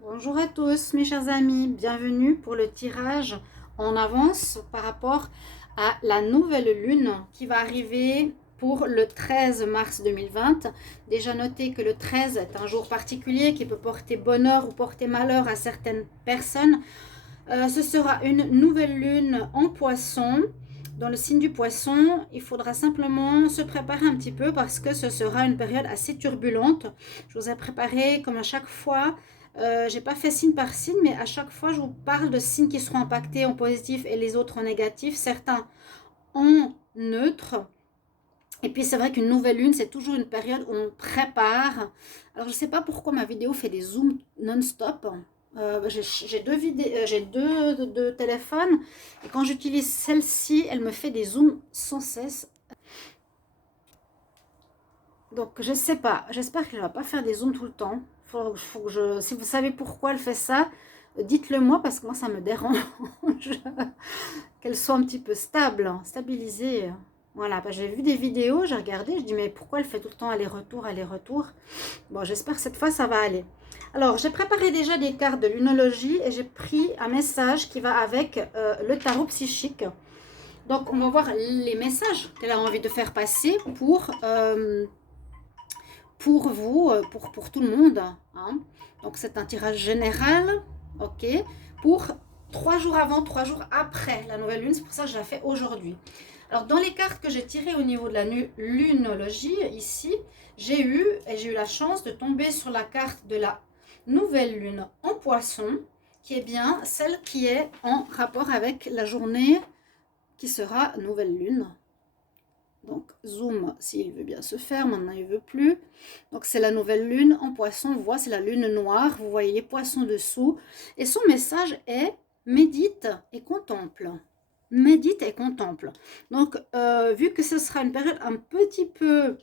Bonjour à tous mes chers amis, bienvenue pour le tirage en avance par rapport à la nouvelle lune qui va arriver pour le 13 mars 2020. Déjà notez que le 13 est un jour particulier qui peut porter bonheur ou porter malheur à certaines personnes. Ce sera une nouvelle lune en poisson. Dans le signe du poisson, il faudra simplement se préparer un petit peu parce que ce sera une période assez turbulente. Je vous ai préparé comme à chaque fois. J'ai pas fait signe par signe, mais à chaque fois je vous parle de signes qui seront impactés en positif et les autres en négatif, certains en neutre. Et puis c'est vrai qu'une nouvelle lune, c'est toujours une période où on prépare. Alors je sais pas pourquoi ma vidéo fait des zooms non-stop. J'ai deux téléphones et quand j'utilise celle-ci, elle me fait des zooms sans cesse. Donc je sais pas, j'espère qu'elle va pas faire des zooms tout le temps. Si vous savez pourquoi elle fait ça, dites-le moi parce que moi ça me dérange. Qu'elle soit un petit peu stable, stabilisée. Voilà, j'ai vu des vidéos, j'ai regardé, je dis mais pourquoi elle fait tout le temps aller-retour, aller-retour. Bon, j'espère que cette fois ça va aller. Alors, j'ai préparé déjà des cartes de lunologie et j'ai pris un message qui va avec le tarot psychique. Donc, on va voir les messages qu'elle a envie de faire passer pour vous, pour tout le monde. Hein. Donc, c'est un tirage général, ok, pour 3 jours avant, 3 jours après la nouvelle lune. C'est pour ça que je la fais aujourd'hui. Alors, dans les cartes que j'ai tirées au niveau de la lunologie, ici, j'ai eu la chance de tomber sur la carte de la nouvelle lune en poisson, qui est bien celle qui est en rapport avec la journée qui sera nouvelle lune. Donc, zoom s'il veut bien se faire, maintenant il ne veut plus. Donc, c'est la nouvelle lune en poisson, on voit, c'est la lune noire, vous voyez les poissons dessous. Et son message est médite et contemple. Médite et contemple. Donc, vu que ce sera une période un petit peu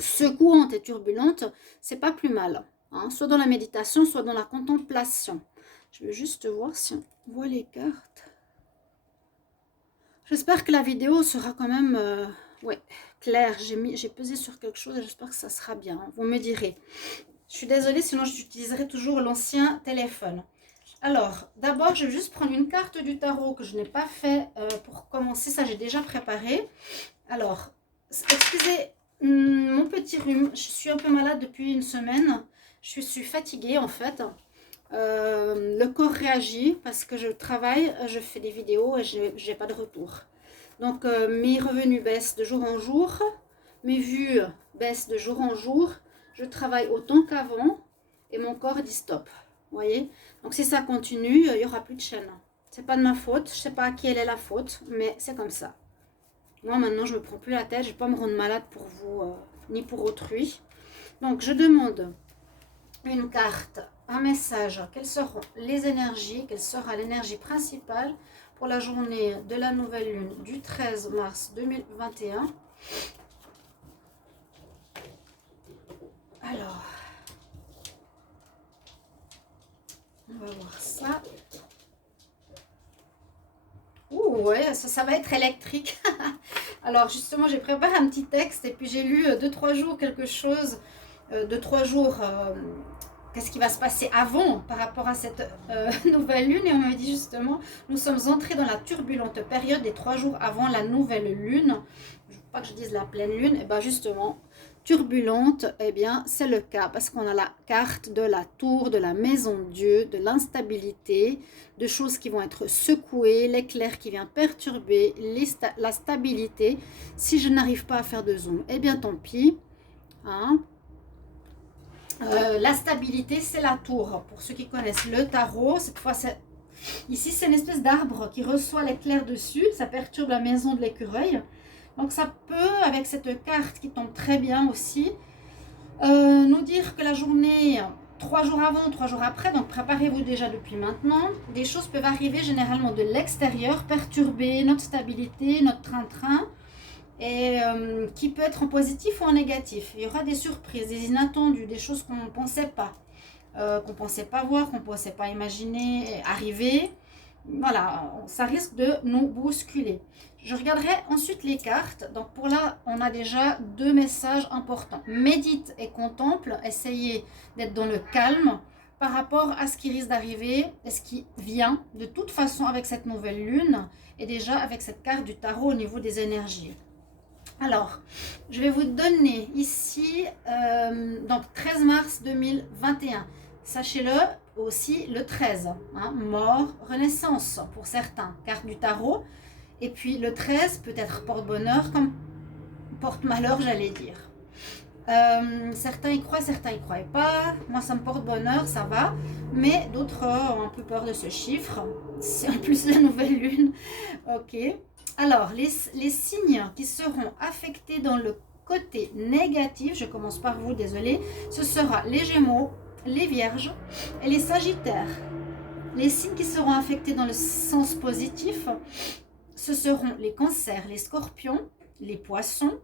secouante et turbulente, c'est pas plus mal. Hein, soit dans la méditation, soit dans la contemplation. Je vais juste voir si on voit les cartes. J'espère que la vidéo sera quand même ouais, claire. J'ai pesé sur quelque chose et j'espère que ça sera bien. Vous me direz. Je suis désolée, sinon j'utiliserai toujours l'ancien téléphone. Alors, d'abord, je vais juste prendre une carte du tarot que je n'ai pas fait pour commencer. Ça, j'ai déjà préparé. Alors, excusez mon petit rhume. Je suis un peu malade depuis une semaine. Je suis fatiguée en fait. Le corps réagit parce que je travaille, je fais des vidéos et je n'ai pas de retour. Donc mes revenus baissent de jour en jour, mes vues baissent de jour en jour, je travaille autant qu'avant et mon corps dit stop. Vous voyez? Donc si ça continue, il n'y aura plus de chaîne. C'est pas de ma faute, je sais pas à qui elle est la faute, mais c'est comme ça. Moi maintenant je me prends plus la tête, je ne vais pas me rendre malade pour vous ni pour autrui. Donc je demande une carte, un message, quelles seront les énergies, quelle sera l'énergie principale pour la journée de la nouvelle lune du 13 mars 2021. Alors, on va voir ça. Ouh, ouais, ça va être électrique. Alors justement, j'ai préparé un petit texte et puis j'ai lu 2-3 jours quelque chose, 2-3 jours qu'est-ce qui va se passer avant par rapport à cette nouvelle lune. Et on me dit justement, nous sommes entrés dans la turbulente période des 3 jours avant la nouvelle lune. Je ne veux pas que je dise la pleine lune. Et bien justement, turbulente, eh bien c'est le cas parce qu'on a la carte de la tour, de la maison Dieu, de l'instabilité, de choses qui vont être secouées, l'éclair qui vient perturber la stabilité. Si je n'arrive pas à faire de zoom, eh bien tant pis. Hein. La stabilité, c'est la tour. Pour ceux qui connaissent le tarot, cette fois, ici, c'est une espèce d'arbre qui reçoit l'éclair dessus. Ça perturbe la maison de l'écureuil. Donc, ça peut, avec cette carte qui tombe très bien aussi, nous dire que la journée, 3 jours avant, 3 jours après, donc préparez-vous déjà depuis maintenant, des choses peuvent arriver généralement de l'extérieur, perturber notre stabilité, notre train-train, et qui peut être en positif ou en négatif. Il y aura des surprises, des inattendus, des choses qu'on ne pensait pas, qu'on ne pensait pas voir, qu'on ne pensait pas imaginer arriver. Voilà, ça risque de nous bousculer. Je regarderai ensuite les cartes. Donc pour là, on a déjà 2 messages importants. Médite et contemple, essayez d'être dans le calme. par rapport à ce qui risque d'arriver et ce qui vient de toute façon avec cette nouvelle lune et déjà avec cette carte du tarot au niveau des énergies. Alors, je vais vous donner ici, donc 13 mars 2021. Sachez-le aussi le 13, hein, mort, renaissance pour certains, carte du tarot. Et puis le 13 peut être porte-bonheur comme porte-malheur, j'allais dire. Certains y croient, certains y croient pas. Moi, ça me porte bonheur, ça va. Mais d'autres ont un peu peur de ce chiffre. C'est en plus la nouvelle lune. Ok. Alors, les signes qui seront affectés dans le côté négatif, je commence par vous, désolé, ce sera les Gémeaux, les Vierges et les Sagittaires. Les signes qui seront affectés dans le sens positif, ce seront les Cancers, les Scorpions, les Poissons,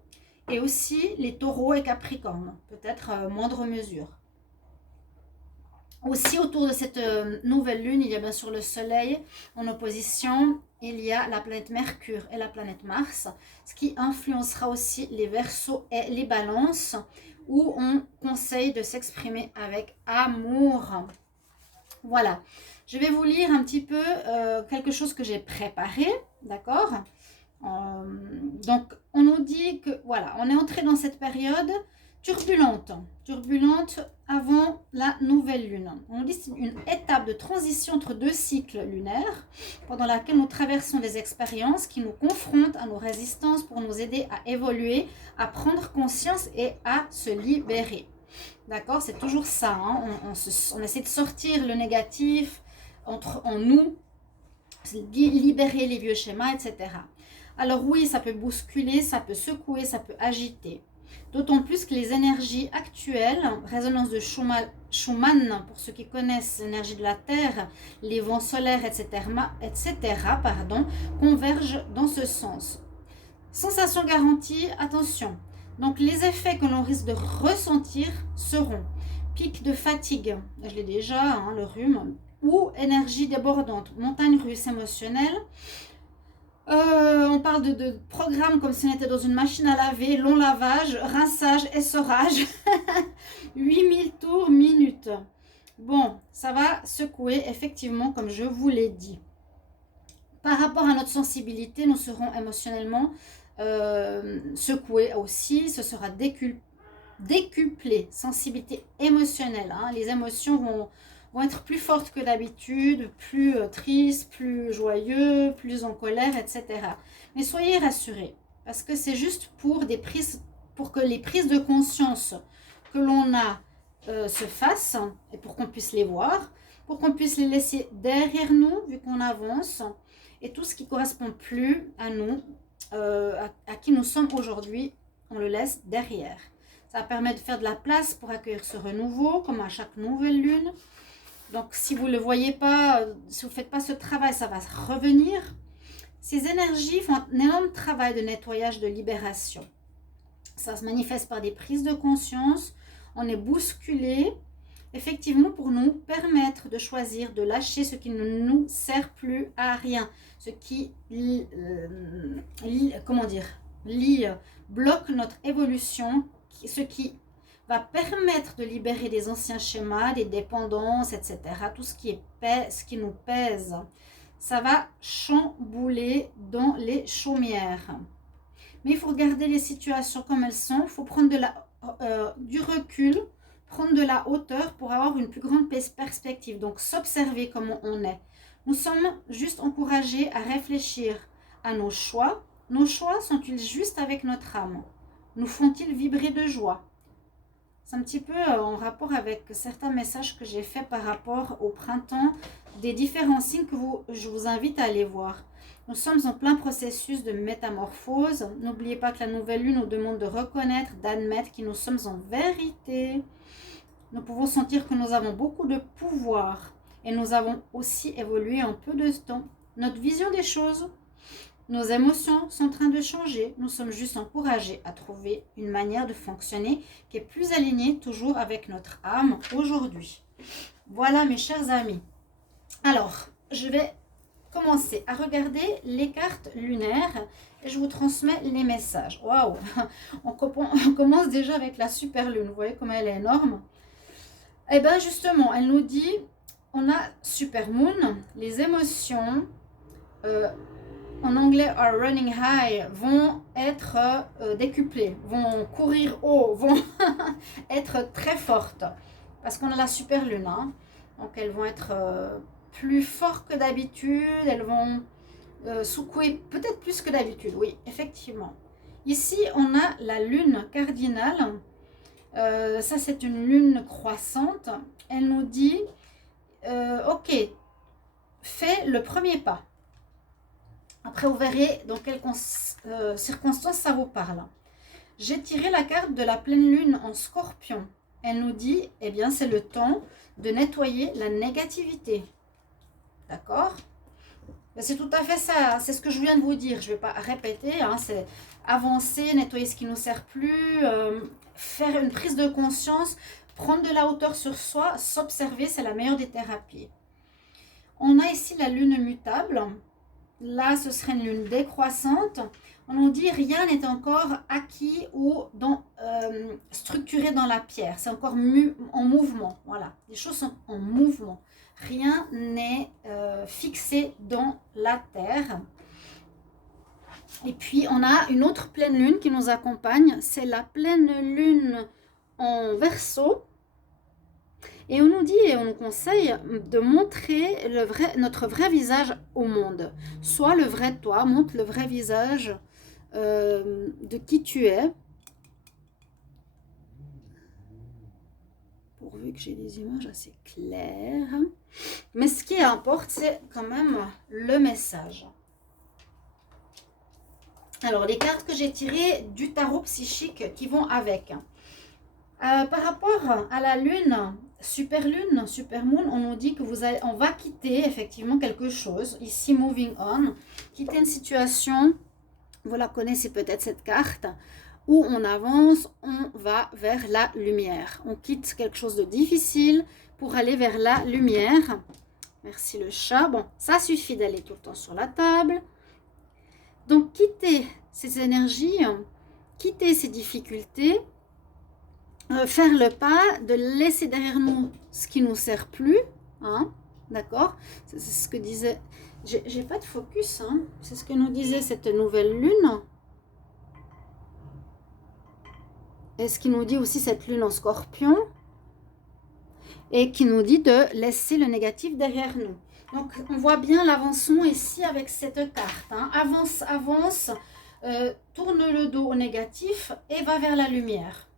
et aussi les Taureaux et Capricornes, peut-être à moindre mesure. Aussi, autour de cette nouvelle lune, il y a bien sûr le Soleil en opposition. Il y a la planète Mercure et la planète Mars, ce qui influencera aussi les Verseaux et les Balances, où on conseille de s'exprimer avec amour. Voilà, je vais vous lire un petit peu quelque chose que j'ai préparé, d'accord ? Donc, on nous dit que, voilà, on est entré dans cette période turbulente avant la nouvelle lune. On nous dit que c'est une étape de transition entre deux cycles lunaires pendant laquelle nous traversons des expériences qui nous confrontent à nos résistances pour nous aider à évoluer, à prendre conscience et à se libérer. D'accord, c'est toujours ça, hein. On essaie de sortir le négatif en nous, libérer les vieux schémas, etc. Alors oui, ça peut bousculer, ça peut secouer, ça peut agiter. D'autant plus que les énergies actuelles, résonance de Schumann, pour ceux qui connaissent l'énergie de la Terre, les vents solaires, etc., convergent dans ce sens. Sensation garantie, attention. Donc les effets que l'on risque de ressentir seront pic de fatigue, je l'ai déjà, hein, le rhume, ou énergie débordante, montagne russe émotionnelle. On parle de programmes comme si on était dans une machine à laver, long lavage, rinçage, essorage, 8000 tours minute. Bon, ça va secouer effectivement comme je vous l'ai dit. Par rapport à notre sensibilité, nous serons émotionnellement secoués aussi. Ce sera décuplé, sensibilité émotionnelle. Hein. Les émotions vont être plus fortes que d'habitude, plus tristes, plus joyeux, plus en colère, etc. Mais soyez rassurés, parce que c'est juste pour que les prises de conscience que l'on a se fassent, et pour qu'on puisse les voir, pour qu'on puisse les laisser derrière nous, vu qu'on avance, et tout ce qui ne correspond plus à nous, à qui nous sommes aujourd'hui, on le laisse derrière. Ça permet de faire de la place pour accueillir ce renouveau, comme à chaque nouvelle lune. Donc, si vous ne le voyez pas, si vous ne faites pas ce travail, ça va revenir. Ces énergies font un énorme travail de nettoyage, de libération. Ça se manifeste par des prises de conscience. On est bousculé, effectivement, pour nous permettre de choisir, de lâcher ce qui ne nous sert plus à rien. Ce qui, bloque notre évolution, ce qui va permettre de libérer des anciens schémas, des dépendances, etc. Tout ce qui nous pèse, ça va chambouler dans les chaumières. Mais il faut regarder les situations comme elles sont. Il faut prendre du recul, prendre de la hauteur pour avoir une plus grande perspective. Donc s'observer comment on est. Nous sommes juste encouragés à réfléchir à nos choix. Nos choix sont-ils justes avec notre âme? Nous font-ils vibrer de joie? C'est un petit peu en rapport avec certains messages que j'ai faits par rapport au printemps, des différents signes que je vous invite à aller voir. Nous sommes en plein processus de métamorphose. N'oubliez pas que la nouvelle lune nous demande de reconnaître, d'admettre qui nous sommes en vérité. Nous pouvons sentir que nous avons beaucoup de pouvoir et nous avons aussi évolué en peu de temps. Notre vision des choses, nos émotions sont en train de changer. Nous sommes juste encouragés à trouver une manière de fonctionner qui est plus alignée toujours avec notre âme aujourd'hui. Voilà mes chers amis. Alors, je vais commencer à regarder les cartes lunaires et je vous transmets les messages. Waouh, on commence déjà avec la super lune. Vous voyez comme elle est énorme. Eh bien justement, elle nous dit, on a Supermoon, les émotions, euh, en anglais are running high, vont être décuplées, vont courir haut, vont être très fortes. Parce qu'on a la super lune, hein. Donc elles vont être plus fortes que d'habitude, elles vont secouer peut-être plus que d'habitude, oui, effectivement. Ici, on a la lune cardinale. Ça, c'est une lune croissante. Elle nous dit, ok, fais le premier pas. Après, vous verrez dans quelles circonstances ça vous parle. J'ai tiré la carte de la pleine lune en scorpion. Elle nous dit, eh bien, c'est le temps de nettoyer la négativité. D'accord? C'est tout à fait ça, c'est ce que je viens de vous dire. Je ne vais pas répéter, hein, c'est avancer, nettoyer ce qui ne nous sert plus, faire une prise de conscience, prendre de la hauteur sur soi, s'observer, c'est la meilleure des thérapies. On a ici la lune mutable. Là, ce serait une lune décroissante. On nous dit rien n'est encore acquis ou structuré dans la pierre. C'est encore en mouvement. Voilà, les choses sont en mouvement. Rien n'est fixé dans la terre. Et puis, on a une autre pleine lune qui nous accompagne. C'est la pleine lune en Verseau. Et on nous dit et on nous conseille de montrer notre vrai visage au monde. Sois le vrai toi, montre le vrai visage de qui tu es. Pourvu que j'ai des images assez claires. Mais ce qui importe, c'est quand même le message. Alors, les cartes que j'ai tirées du tarot psychique qui vont avec. Par rapport à la lune, supermoon, on nous dit que on va quitter effectivement quelque chose. Ici, moving on, quitter une situation, vous la connaissez peut-être cette carte, où on avance, on va vers la lumière. On quitte quelque chose de difficile pour aller vers la lumière. Merci le chat. Bon, ça suffit d'aller tout le temps sur la table. Donc, quitter ces énergies, quitter ces difficultés, faire le pas, de laisser derrière nous ce qui ne nous sert plus, hein, d'accord? C'est ce que disait, j'ai pas de focus, hein, c'est ce que nous disait cette nouvelle lune. Et ce qui nous dit aussi cette lune en scorpion, et qui nous dit de laisser le négatif derrière nous. Donc on voit bien l'avancement ici avec cette carte, hein. Avance, tourne le dos au négatif et va vers la lumière.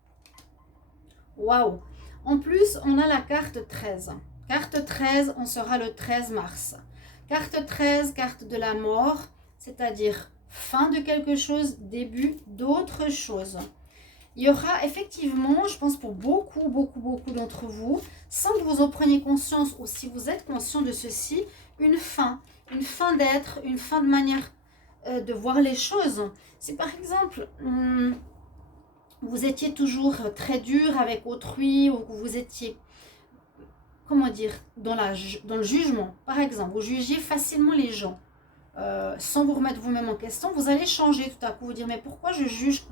Waouh! En plus, on a la carte 13. Carte 13, on sera le 13 mars. Carte 13, carte de la mort, c'est-à-dire fin de quelque chose, début d'autre chose. Il y aura effectivement, je pense pour beaucoup d'entre vous, sans que vous en preniez conscience ou si vous êtes conscient de ceci, une fin d'être, une fin de manière de voir les choses. C'est par exemple... vous étiez toujours très dur avec autrui ou que vous étiez, comment dire, dans le jugement. Par exemple, vous jugez facilement les gens sans vous remettre vous-même en question. Vous allez changer tout à coup, vous dire mais pourquoi je juge?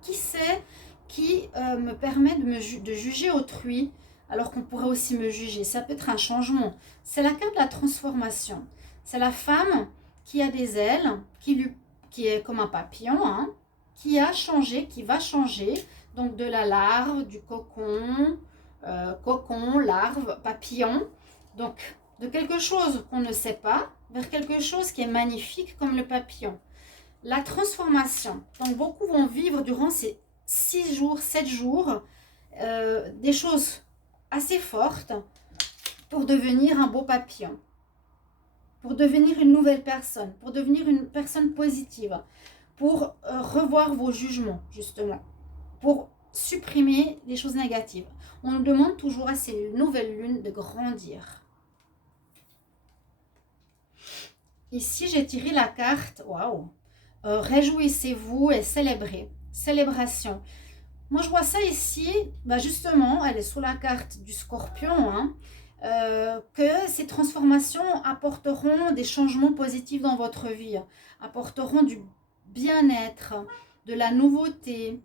Qui c'est qui me permet de juger autrui alors qu'on pourrait aussi me juger? Ça peut être un changement. C'est la carte de la transformation. C'est la femme qui a des ailes, qui est comme un papillon, hein, qui a changé, qui va changer, donc de la larve, du cocon, larve, papillon, donc de quelque chose qu'on ne sait pas vers quelque chose qui est magnifique comme le papillon. La transformation, donc beaucoup vont vivre durant ces 6 jours, 7 jours, des choses assez fortes pour devenir un beau papillon, pour devenir une nouvelle personne, pour devenir une personne positive, pour revoir vos jugements, justement, pour supprimer les choses négatives. On nous demande toujours à ces nouvelles lunes de grandir. Ici, j'ai tiré la carte, waouh, réjouissez-vous et célébrez. Célébration. Moi, je vois ça ici, justement, elle est sous la carte du scorpion, hein, que ces transformations apporteront des changements positifs dans votre vie, apporteront du bien-être, de la nouveauté,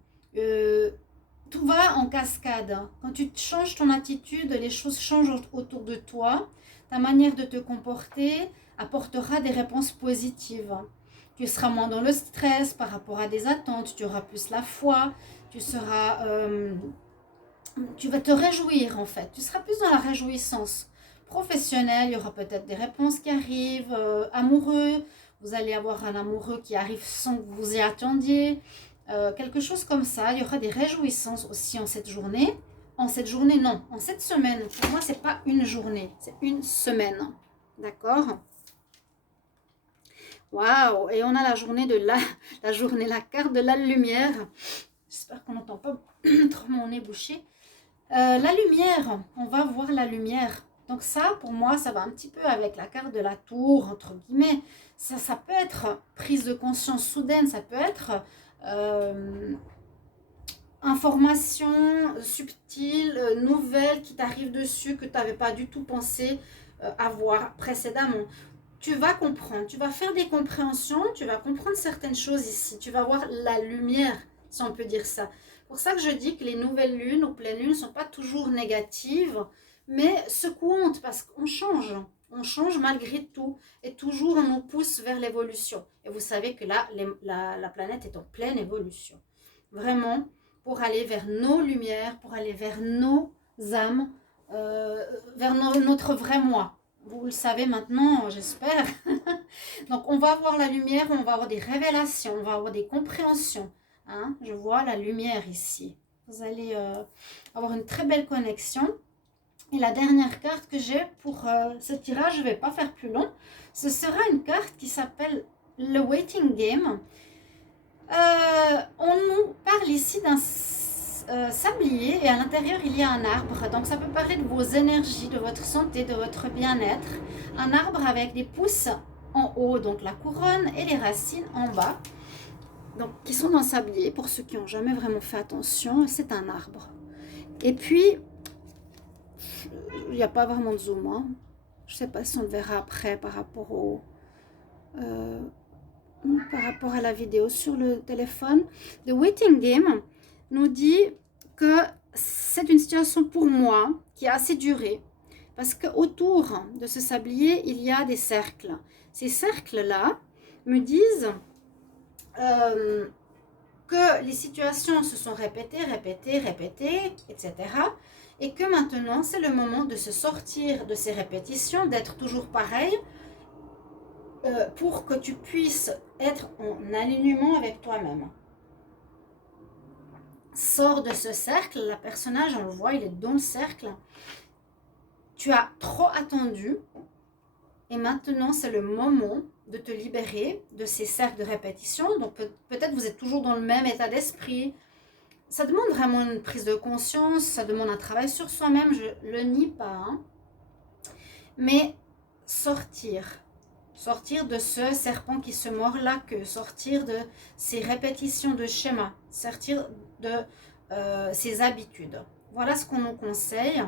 tout va en cascade. Quand tu changes ton attitude, les choses changent autour de toi. Ta manière de te comporter apportera des réponses positives. Tu seras moins dans le stress par rapport à des attentes, tu auras plus la foi, tu vas te réjouir en fait, tu seras plus dans la réjouissance. Professionnelle, il y aura peut-être des réponses qui arrivent, amoureux, vous allez avoir un amoureux qui arrive sans que vous y attendiez, quelque chose comme ça. Il y aura des réjouissances aussi en cette journée. En cette journée, non, en cette semaine. Pour moi, c'est pas une journée, c'est une semaine. D'accord? Waouh! Et on a la journée de la carte de la lumière. J'espère qu'on n'entend pas trop mon nez bouché. La lumière, on va voir la lumière. Donc ça, pour moi, ça va un petit peu avec la carte de la tour, entre guillemets. Ça peut être prise de conscience soudaine, ça peut être information subtile, nouvelle qui t'arrive dessus, que tu n'avais pas du tout pensé avoir précédemment. Tu vas comprendre, tu vas faire des compréhensions, tu vas comprendre certaines choses ici. Tu vas voir la lumière, si on peut dire ça. C'est pour ça que je dis que les nouvelles lunes ou pleines lunes ne sont pas toujours négatives, mais secouantes parce qu'on change. On change malgré tout et toujours on nous pousse vers l'évolution. Et vous savez que là, la planète est en pleine évolution. Vraiment, pour aller vers nos lumières, pour aller vers nos âmes, vers notre vrai moi. Vous le savez maintenant, j'espère. Donc, on va avoir la lumière, on va avoir des révélations, on va avoir des compréhensions. Hein? Je vois la lumière ici. Vous allez avoir une très belle connexion. Et la dernière carte que j'ai pour ce tirage, je ne vais pas faire plus long. Ce sera une carte qui s'appelle le Waiting Game. On nous parle ici d'un sablier et à l'intérieur il y a un arbre. Donc ça peut parler de vos énergies, de votre santé, de votre bien-être. Un arbre avec des pousses en haut, donc la couronne, et les racines en bas. Donc qui sont dans le sablier, pour ceux qui n'ont jamais vraiment fait attention, c'est un arbre. Et puis, il n'y a pas vraiment de zoom. Hein. Je ne sais pas si on le verra après par rapport à la vidéo sur le téléphone. The Waiting Game nous dit que c'est une situation pour moi qui a assez duré parce qu'autour de ce sablier, il y a des cercles. Ces cercles-là me disent que les situations se sont répétées, etc. Et que maintenant, c'est le moment de se sortir de ces répétitions, d'être toujours pareil, pour que tu puisses être en alignement avec toi-même. Sors de ce cercle, le personnage, on le voit, il est dans le cercle. Tu as trop attendu et maintenant c'est le moment de te libérer de ces cercles de répétition. Donc peut-être vous êtes toujours dans le même état d'esprit. Ça demande vraiment une prise de conscience, ça demande un travail sur soi-même, je ne le nie pas. Hein. Mais sortir de ce serpent qui se mord la queue, sortir de ces répétitions de schémas, sortir de ses habitudes. Voilà ce qu'on nous conseille.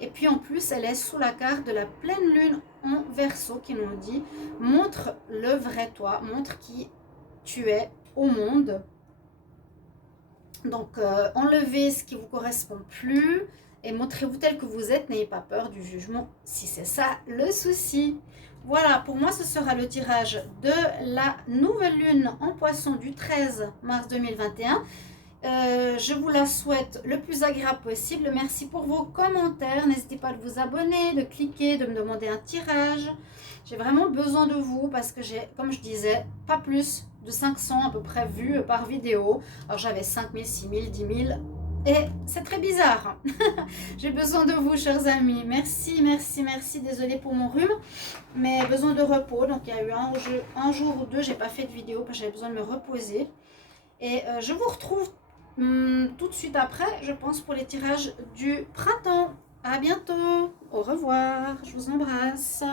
Et puis en plus, elle est sous la carte de la pleine lune en Verseau qui nous dit « Montre le vrai toi, montre qui tu es au monde. » Donc, enlevez ce qui ne vous correspond plus et montrez-vous tel que vous êtes. N'ayez pas peur du jugement si c'est ça le souci. Voilà, pour moi, ce sera le tirage de la nouvelle lune en Poisson du 13 mars 2021. Je vous la souhaite le plus agréable possible. Merci pour vos commentaires. N'hésitez pas à vous abonner, de cliquer, de me demander un tirage. J'ai vraiment besoin de vous parce que j'ai, comme je disais, pas plus de 500 à peu près vues par vidéo. Alors j'avais 5000, 6000, 10 000 et c'est très bizarre. J'ai besoin de vous, chers amis. Merci. Désolée pour mon rhume, mais besoin de repos. Donc il y a eu un jour ou deux, j'ai pas fait de vidéo parce que j'avais besoin de me reposer. Et je vous retrouve tout de suite après, je pense, pour les tirages du printemps. À bientôt. Au revoir. Je vous embrasse.